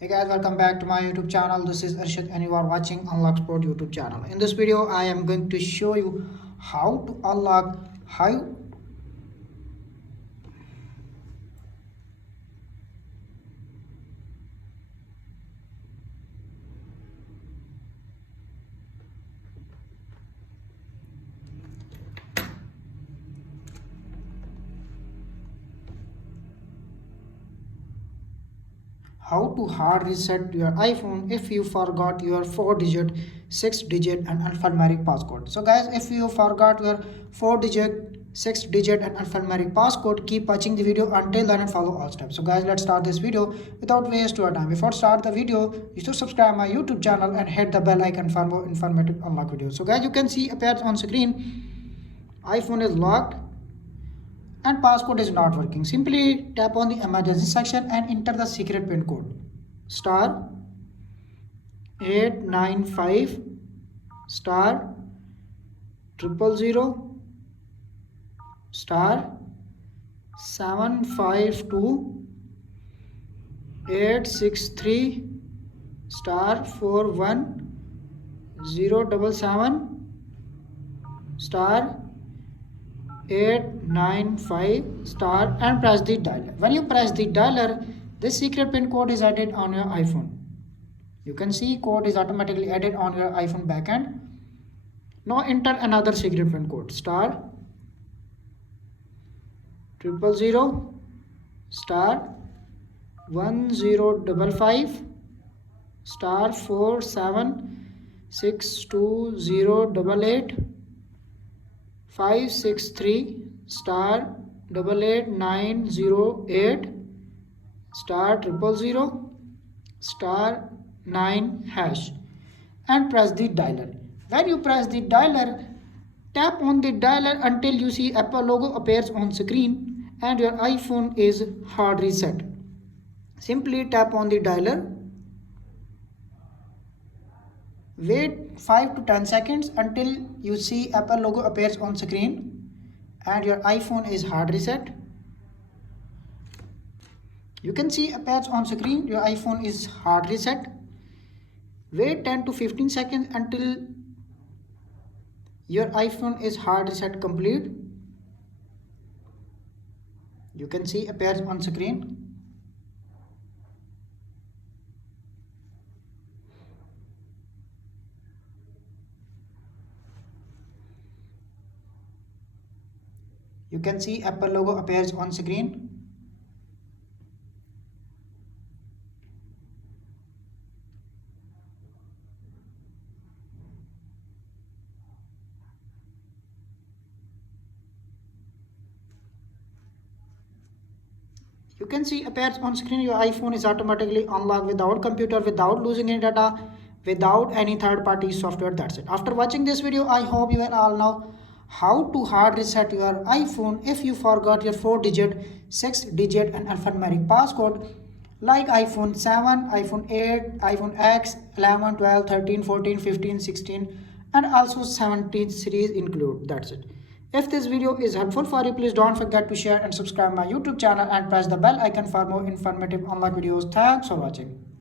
Hey guys, welcome back to my YouTube channel. This is Arshad and you are watching Unlock Sport YouTube channel. In this video, I am going to show you how to unlock how to hard reset your iPhone if you forgot your 4-digit, 6-digit and alphanumeric passcode. So guys, if you forgot your 4-digit, 6-digit and alphanumeric passcode, keep watching the video until then and follow all steps. So guys, let's start this video without waste your time. Before start the video, you should subscribe my YouTube channel and hit the bell icon for more informative unlock videos. So guys, you can see appears on screen, iPhone is locked and passcode is not working. Simply tap on the emergency section and enter the secret pin code star 895 star 000 star 752 863 star 41077 star 895 star and press the dialer. When you press the dialer, this secret pin code is added on your iPhone. You can see code is automatically added on your iPhone backend. Now enter another secret pin code star 000 star 1055 star 476208 563 star 88908 star 000 star 9 hash and press the dialer. When you press the dialer, tap on the dialer until you see Apple logo appears on screen and your iPhone is hard reset. Simply tap on the dialer. Wait 5 to 10 seconds until you see Apple logo appears on screen and your iPhone is hard reset. You can see appears on screen your iPhone is hard reset. Wait 10 to 15 seconds until your iPhone is hard reset complete. You can see appears on screen. You can see Apple logo appears on screen. You can see appears on screen your iPhone is automatically unlocked without computer, without losing any data, without any third-party software. That's it. After watching this video, I hope you all know how to hard reset your iPhone if you forgot your 4-digit, 6-digit and alphanumeric passcode like iPhone 7, iPhone 8, iPhone X, 11, 12, 13, 14, 15, 16 and also 17 series include. That's it. If this video is helpful for you, please don't forget to share and subscribe my YouTube channel and press the bell icon for more informative unlock videos. Thanks for watching.